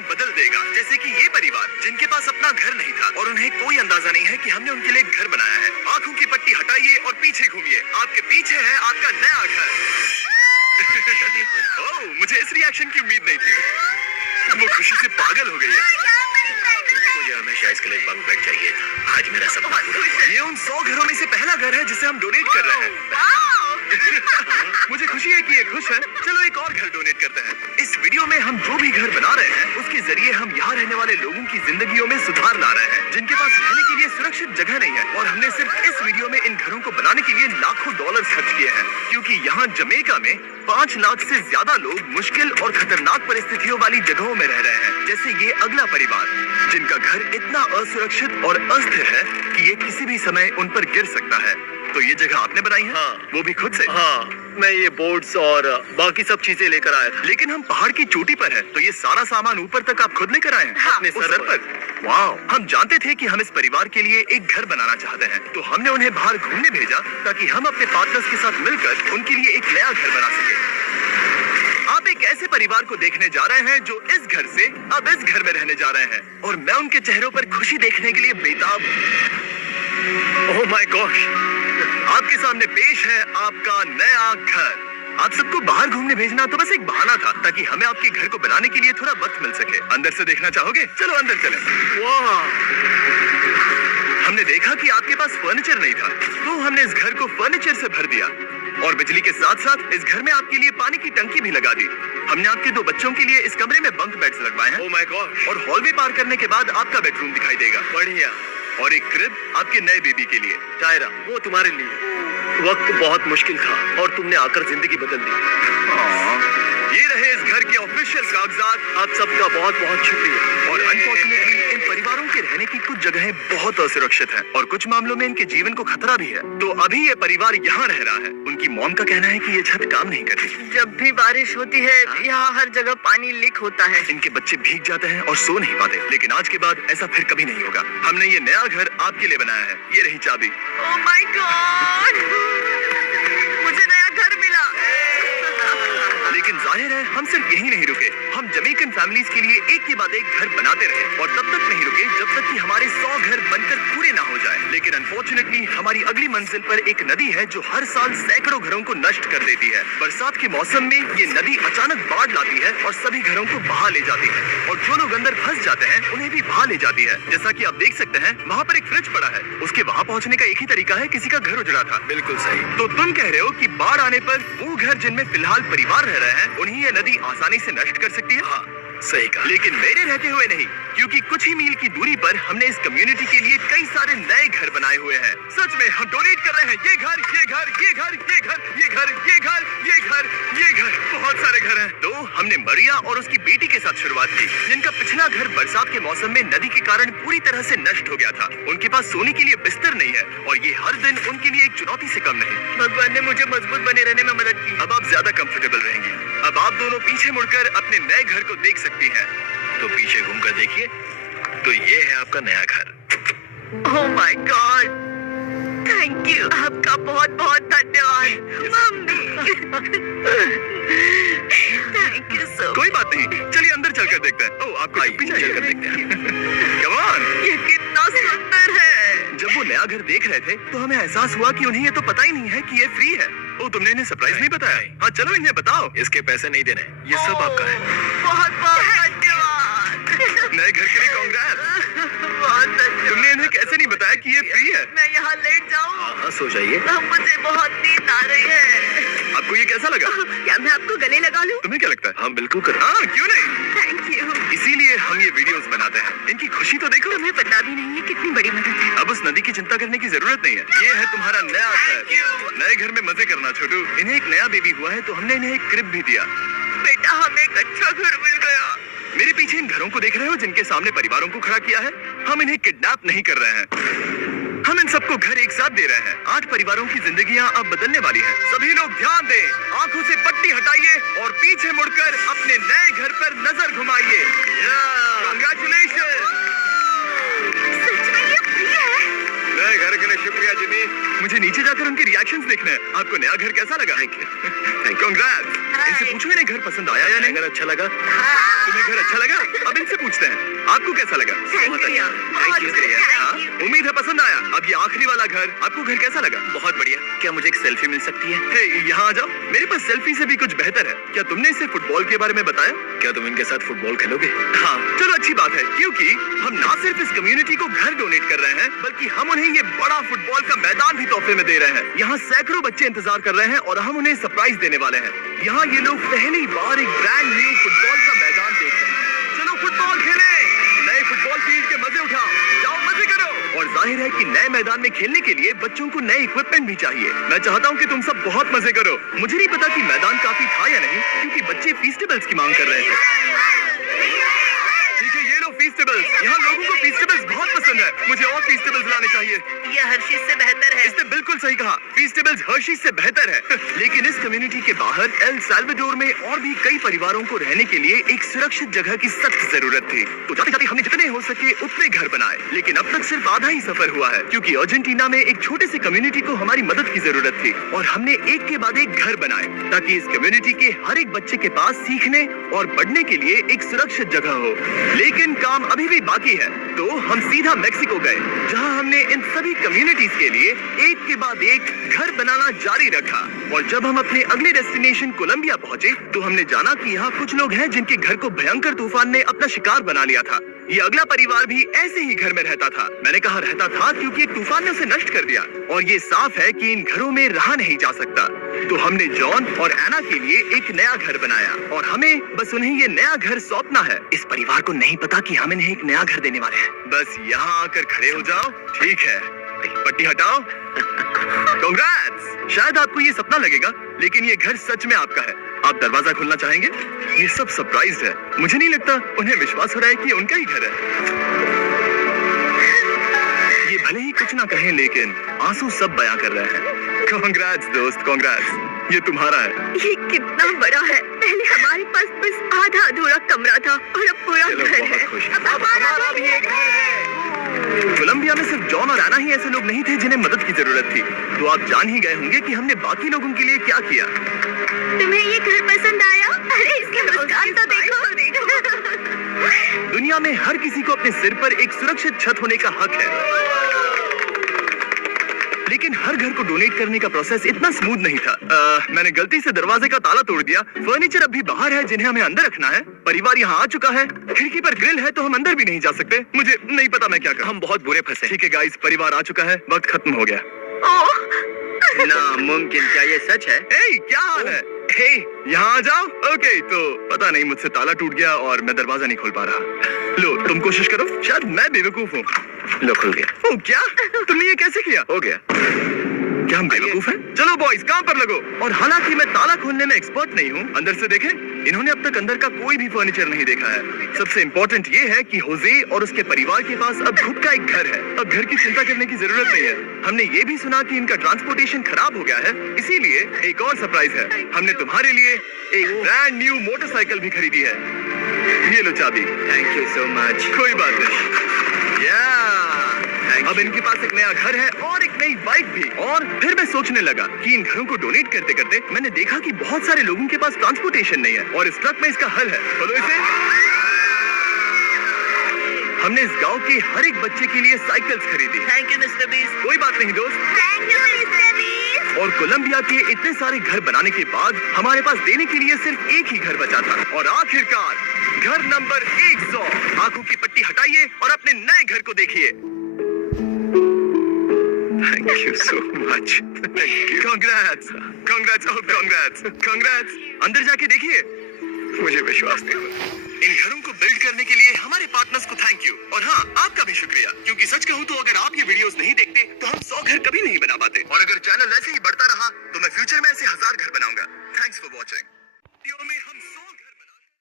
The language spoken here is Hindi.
जीवन बदल देगा। जैसे कि ये परिवार जिनके पास अपना घर नहीं था और उन्हें कोई अंदाजा नहीं है कि हमने उनके लिए घर बनाया है। आंखों की पट्टी हटाइए और पीछे घूमिए। आपके पीछे है आपका नया घर। ओह, मुझे इस रिएक्शन की उम्मीद नहीं थी। वो खुशी से पागल हो गई है। मुझे हमेशा इसके लिए बंक बेड चाहिए था। आज मेरा सपना पूरा हुआ। ये उन 100 घरों में से पहला घर है जिसे हम डोनेट कर रहे हैं। मुझे खुशी है कि ये खुश है। चलो एक और घर डोनेट करते हैं। इस वीडियो में हम जो भी घर बना रहे हैं उसके जरिए हम यहाँ रहने वाले लोगों की जिंदगियों में सुधार ला रहे हैं जिनके पास रहने के लिए सुरक्षित जगह नहीं है। और हमने सिर्फ इस वीडियो में इन घरों को बनाने के लिए लाखों डॉलर खर्च किए हैं, क्योंकि यहाँ जमैका में 5 लाख से ज्यादा लोग मुश्किल और खतरनाक परिस्थितियों वाली जगहों में रह रहे हैं। जैसे ये अगला परिवार जिनका घर इतना असुरक्षित और अस्थिर है कि ये किसी भी समय उन पर गिर सकता है। तो ये जगह आपने बनाई है? हाँ। वो भी खुद से? हाँ, मैं ये बोर्ड्स और बाकी सब चीजें लेकर आया था। लेकिन हम पहाड़ की चोटी पर हैं, तो ये सारा सामान ऊपर तक आप खुद लेकर आए हैं? हाँ, अपने सर पर? वाओ! हम जानते थे कि हम इस परिवार के लिए एक घर बनाना चाहते हैं, तो हमने उन्हें बाहर घूमने भेजा ताकि हम अपने पार्टनर्स के साथ मिलकर उनके लिए एक नया घर बना सके। आप एक ऐसे परिवार को देखने जा रहे हैं जो इस घर से अब इस घर में रहने जा रहे हैं, और मैं उनके चेहरों पर खुशी देखने के लिए बेताब हूं। Oh my gosh! आपके सामने पेश है आपका नया घर। आप सबको बाहर घूमने भेजना तो बस एक बहाना था ताकि हमें आपके घर को बनाने के लिए थोड़ा वक्त मिल सके। अंदर से देखना चाहोगे? चलो अंदर चलें। वाह! हमने देखा कि आपके पास फर्नीचर नहीं था, तो हमने इस घर को फर्नीचर से भर दिया और बिजली के साथ साथ इस घर में आपके लिए पानी की टंकी भी लगा दी। हमने आपके 2 बच्चों के लिए इस कमरे में बंक बेड्स लगवाए हैं। Oh my gosh! और हॉलवे पार करने के बाद आपका बेडरूम दिखाई देगा। बढ़िया। और एक क्रिब आपके नए बेबी के लिए। टायरा, वो तुम्हारे लिए। वक्त बहुत मुश्किल था और तुमने आकर जिंदगी बदल दी। ये रहे इस घर के ऑफिशियल कागजात। आप सबका बहुत बहुत शुक्रिया। और अनफॉर्चुनेटली इन परिवारों के रहने की कुछ जगहें बहुत असुरक्षित हैं और कुछ मामलों में इनके जीवन को खतरा भी है। तो अभी ये परिवार यहाँ रह रहा है। उनकी मॉम का कहना है कि ये छत काम नहीं कर रही। जब भी बारिश होती है यहाँ हर जगह पानी लीक होता है। इनके बच्चे भीग जाते हैं और सो नहीं पाते, लेकिन आज के बाद ऐसा फिर कभी नहीं होगा। हमने ये नया घर आपके लिए बनाया है। ये रही चाबी। Oh my God! मुझे नया घर मिला। लेकिन जाहिर है हम सिर्फ यही नहीं रुके। हम जमैकन फैमिलीज के लिए एक के बाद एक घर बनाते रहे और तब तक नहीं रुके जब तक कि हमारे 100 घर बनकर पूरे ना हो जाए। लेकिन अनफॉर्चुनेटली हमारी अगली मंजिल पर एक नदी है जो हर साल सैकड़ों घरों को नष्ट कर देती है। बरसात के मौसम में ये नदी अचानक बाढ़ लाती है और सभी घरों को बहा ले जाती है, और जो लोग अंदर फंस जाते हैं उन्हें भी बहा ले जाती है। जैसा कि आप देख सकते हैं वहाँ पर एक फ्रिज पड़ा है। उसके वहाँ पहुँचने का एक ही तरीका है, किसी का घर उजड़ा था। बिल्कुल सही। तो तुम कह रहे हो कि बाढ़ आने पर वो घर जिनमें फिलहाल परिवार रह रहे हैं उन्हें ये नदी आसानी से नष्ट कर सकती है? हाँ, सही कहा। लेकिन मेरे रहते हुए नहीं, क्योंकि कुछ ही मील की दूरी पर हमने इस कम्युनिटी के लिए कई सारे नए घर बनाए हुए हैं। सच में हम डोनेट कर रहे हैं। ये घर, ये घर, ये घर, ये घर, ये घर, ये घर, ये घर, ये घर, बहुत सारे घर हैं। तो हमने मरिया और उसकी बेटी के साथ शुरुआत की, जिनका पिछला घर बरसात के मौसम में नदी के कारण पूरी तरह से नष्ट हो गया था। उनके पास सोने के लिए बिस्तर नहीं है और ये हर दिन उनके लिए एक चुनौती से कम नहीं। भगवान ने मुझे मजबूत बने रहने में मदद की। अब आप ज्यादा कंफर्टेबल रहेंगी। अब आप दोनों पीछे मुड़कर अपने नए घर को देख सकती हैं। तो पीछे घूमकर देखिए, तो ये है आपका नया घर। Oh my God! Thank you. आपका बहुत बहुत धन्यवाद मम्मी। Thank you so. कोई बात नहीं, चलिए अंदर चलकर देखते हैं। ओह, आपको चुप्पी चाहिए? चलकर देखते हैं। Come on! ये कितना सुंदर है। जब वो नया घर देख रहे थे तो हमें एहसास हुआ कि उन्हें ये तो पता ही नहीं है कि ये फ्री है। ओ, तुमने इन्हें सरप्राइज नहीं बताया? हाँ, चलो इन्हें बताओ। इसके पैसे नहीं देने, ये सब आपका है। बहुत बहुत धन्यवाद। नए घर के लिए कांग्रेस। बहुत धन्यवाद। तुमने इन्हें कैसे नहीं बताया कि ये फ्री है? मैं यहाँ लेट जाऊँ? हाँ हाँ, सो जाइए। मुझे बहुत नींद आ रही है। आपको ये कैसा लगा? क्या मैं आपको गले लगा लूं? तुम्हें क्या लगता है? हाँ बिल्कुल करें। हाँ, क्यों नहीं? Thank you. इसीलिए हम ये वीडियोस बनाते हैं। इनकी खुशी तो देखो। तुम्हें पता भी नहीं है कितनी बड़ी मदद है। अब उस नदी की चिंता करने की जरूरत नहीं है। ये है तुम्हारा नया घर। नए घर में मजे करना छोटू। इन्हें एक नया बेबी हुआ है तो हमने इन्हें एक क्रिब भी दिया। बेटा, हमें एक अच्छा घर मिल गया। मेरे पीछे इन घरों को देख रहे हो जिनके सामने परिवारों को खड़ा किया है? हम इन्हें किडनैप नहीं कर रहे हैं। हम इन सबको घर एक साथ दे रहे हैं। 8 परिवारों की जिंदगियां अब बदलने वाली हैं। सभी लोग ध्यान दें, आंखों से पट्टी हटाइए और पीछे मुड़कर अपने नए घर पर नजर घुमाइए। कांग्रेचुलेशन! सच में ये फ्री है? नए घर के लिए शुक्रिया जिमी। मुझे नीचे जाकर उनके रिएक्शंस देखने हैं। आपको नया घर कैसा लगा? Thank you. कांग्रेट्स। इनसे पूछो इन्हें घर पसंद आया या नहीं? अगर अच्छा लगा। तुम्हें घर अच्छा लगा? अब इनसे पूछते हैं आपको कैसा लगा? बहुत अच्छा। Thank you. हाँ, उम्मीद है पसंद आया। अब ये आखिरी वाला घर, आपको घर कैसा लगा? बहुत बढ़िया। क्या मुझे एक सेल्फी मिल सकती है? हे, यहाँ आ जाओ। मेरे पास सेल्फी से भी कुछ बेहतर है। क्या तुमने इसे फुटबॉल के बारे में बताया? क्या तुम इनके साथ फुटबॉल खेलोगे? हाँ, चलो अच्छी बात है, क्योंकि हम ना सिर्फ इस कम्युनिटी को घर डोनेट कर रहे हैं, बल्कि हम उन्हें ये बड़ा फुटबॉल का मैदान भी तोहफे में दे रहे हैं। यहाँ सैकड़ों बच्चे इंतजार कर रहे हैं और हम उन्हें सरप्राइज देने वाले हैं। यहाँ ये लोग पहली बार एक ब्रांड न्यू फुटबॉल का मैदान देख रहे हैं। चलो फुटबॉल खेलें, नए फुटबॉल फील्ड के मजे उठाओ, जाओ मजे करो। और जाहिर है कि नए मैदान में खेलने के लिए बच्चों को नए इक्विपमेंट भी चाहिए। मैं चाहता हूँ कि तुम सब बहुत मजे करो। मुझे नहीं पता कि मैदान काफी था या नहीं, क्योंकि बच्चे फीस्टेबल्स की मांग कर रहे थे। ठीक है, ये लो फीस्टेबल्स। यहाँ लोगों को फीस्टेबल्स बहुत पसंद है। मुझे और फीस्टेबल्स लाने चाहिए। ये हर्शीज से बेहतर है। इसने बिल्कुल सही कहा, फीस्टेबल्स हर्शीज से बेहतर है। लेकिन इस कम्युनिटी के बाहर एल साल्वाडोर में और भी कई परिवारों को रहने के लिए एक सुरक्षित जगह की सख्त जरूरत थी। तो जाते जाते हमने जितने हो सके उतने घर बनाए, लेकिन अब तक सिर्फ आधा ही सफर हुआ है, क्योंकि अर्जेंटीना में एक छोटे से कम्युनिटी को हमारी मदद की जरूरत थी और हमने एक के बाद एक घर बनाए ताकि इस कम्युनिटी के हर एक बच्चे के पास सीखने और बढ़ने के लिए एक सुरक्षित जगह हो। लेकिन काम अभी भी बाकी है, तो हम सीधा मेक्सिको गए, जहां हमने इन सभी कम्युनिटीज के लिए एक के बाद एक घर बनाना जारी रखा। और जब हम अपने अगले डेस्टिनेशन कोलंबिया पहुंचे, तो हमने जाना कि यहाँ कुछ लोग हैं जिनके घर को भयंकर तूफान ने अपना शिकार बना लिया था। ये अगला परिवार भी ऐसे ही घर में रहता था। मैंने कहा रहता था क्योंकि एक तूफान ने उसे नष्ट कर दिया और ये साफ है कि इन घरों में रहा नहीं जा सकता। तो हमने जॉन और एना के लिए एक नया घर बनाया और हमें बस उन्हें ये नया घर सौंपना है। इस परिवार को नहीं पता कि हम इन्हें एक नया घर देने वाले हैं। बस यहाँ आकर खड़े हो जाओ। ठीक है, पट्टी हटाओ। कांग्रेट्स। शायद आपको ये सपना लगेगा, लेकिन ये घर सच में आपका है। आप दरवाजा खोलना चाहेंगे? ये सब सरप्राइज है। मुझे नहीं लगता उन्हें विश्वास हो रहा है कि ये उनका ही घर है। ये भले ही कुछ ना कहें, लेकिन आंसू सब बयां कर रहे हैं। कांग्रेट्स दोस्त, कांग्रेट्स। ये तुम्हारा है। ये कितना बड़ा है। पहले हमारे पास बस आधा अधूरा कमरा था और अब पूरा चलो, घर बहुत है। खुश। अब हमारा भी एक घर है। कोलंबिया में सिर्फ जॉन और एना ही ऐसे लोग नहीं थे जिन्हें मदद की जरूरत थी। तो आप जान ही गए होंगे कि हमने बाकी लोगों के लिए क्या किया। तुम्हें ये घर पसंद आया? अरे इसकी मुस्कान तो देखो। दुनिया में हर किसी को अपने सिर पर एक सुरक्षित छत होने का हक है, लेकिन हर घर को डोनेट करने का प्रोसेस इतना स्मूथ नहीं था। मैंने गलती से दरवाजे का ताला तोड़ दिया। फर्नीचर अभी बाहर है जिन्हें हमें अंदर रखना है। परिवार यहाँ आ चुका है। खिड़की पर ग्रिल है तो हम अंदर भी नहीं जा सकते। मुझे नहीं पता मैं क्या करूं। हम बहुत बुरे फंसे। ठीक है गाइस, परिवार आ चुका है। वक्त खत्म हो गया। नामुमकिन। क्या ये सच है? हे, क्या हाल है? हे, यहाँ आ जाओ। ओके, तो पता नहीं मुझसे ताला टूट गया और मैं दरवाजा नहीं खोल पा रहा। लो, तुम कोशिश करो। शायद मैं बेवकूफ हूँ। लो, खुल गया। ओ क्या? तुमने ये कैसे किया? हो गया। क्या हम बेवकूफ हैं? चलो बॉयज, काम पर लगो। और हालांकि मैं ताला खोलने में एक्सपर्ट नहीं हूँ, अंदर से देखें, इन्होंने अब तक अंदर का कोई भी फर्नीचर नहीं देखा है। सबसे इम्पोर्टेंट ये है कि होजे और उसके परिवार के पास अब खुद का एक घर है। अब घर की चिंता करने की जरूरत नहीं है। हमने ये भी सुना कि इनका ट्रांसपोर्टेशन खराब हो गया है, इसीलिए एक और सरप्राइज है। हमने तुम्हारे लिए एक ब्रांड न्यू मोटरसाइकिल भी खरीदी है। ये लो चाबी। Thank you so much. कोई बात नहीं। अब इनके पास एक नया घर है और एक नई बाइक भी। और फिर मैं सोचने लगा कि इन घरों को डोनेट करते करते मैंने देखा कि बहुत सारे लोगों के पास ट्रांसपोर्टेशन नहीं है और इस ट्रक में इसका हल है। बोलो इसे। हमने इस गांव के हर एक बच्चे के लिए साइकिल्स खरीदी। Thank you mister beast. कोई बात नहीं दोस्त। Thank you mister beast. और कोलंबिया के इतने सारे घर बनाने के बाद हमारे पास देने के लिए सिर्फ एक ही घर बचा था। और आखिरकार घर नंबर 100। आंखों की पट्टी हटाइए और अपने नए घर को देखिए। Thank you so much. Congrats, congrats, oh congrats, congrats। अंदर जाके देखिए। मुझे विश्वास नहीं हो। इन घरों को बिल्ड करने के लिए हमारे पार्टनर्स को थैंक यू। और हाँ, आपका भी शुक्रिया, क्योंकि सच कहूँ तो अगर आप ये वीडियोस नहीं देखते तो हम 100 घर कभी नहीं बना पाते। और अगर चैनल ऐसे ही बढ़ता रहा तो मैं फ्यूचर में ऐसे 1000 घर बनाऊंगा। Thanks for watching.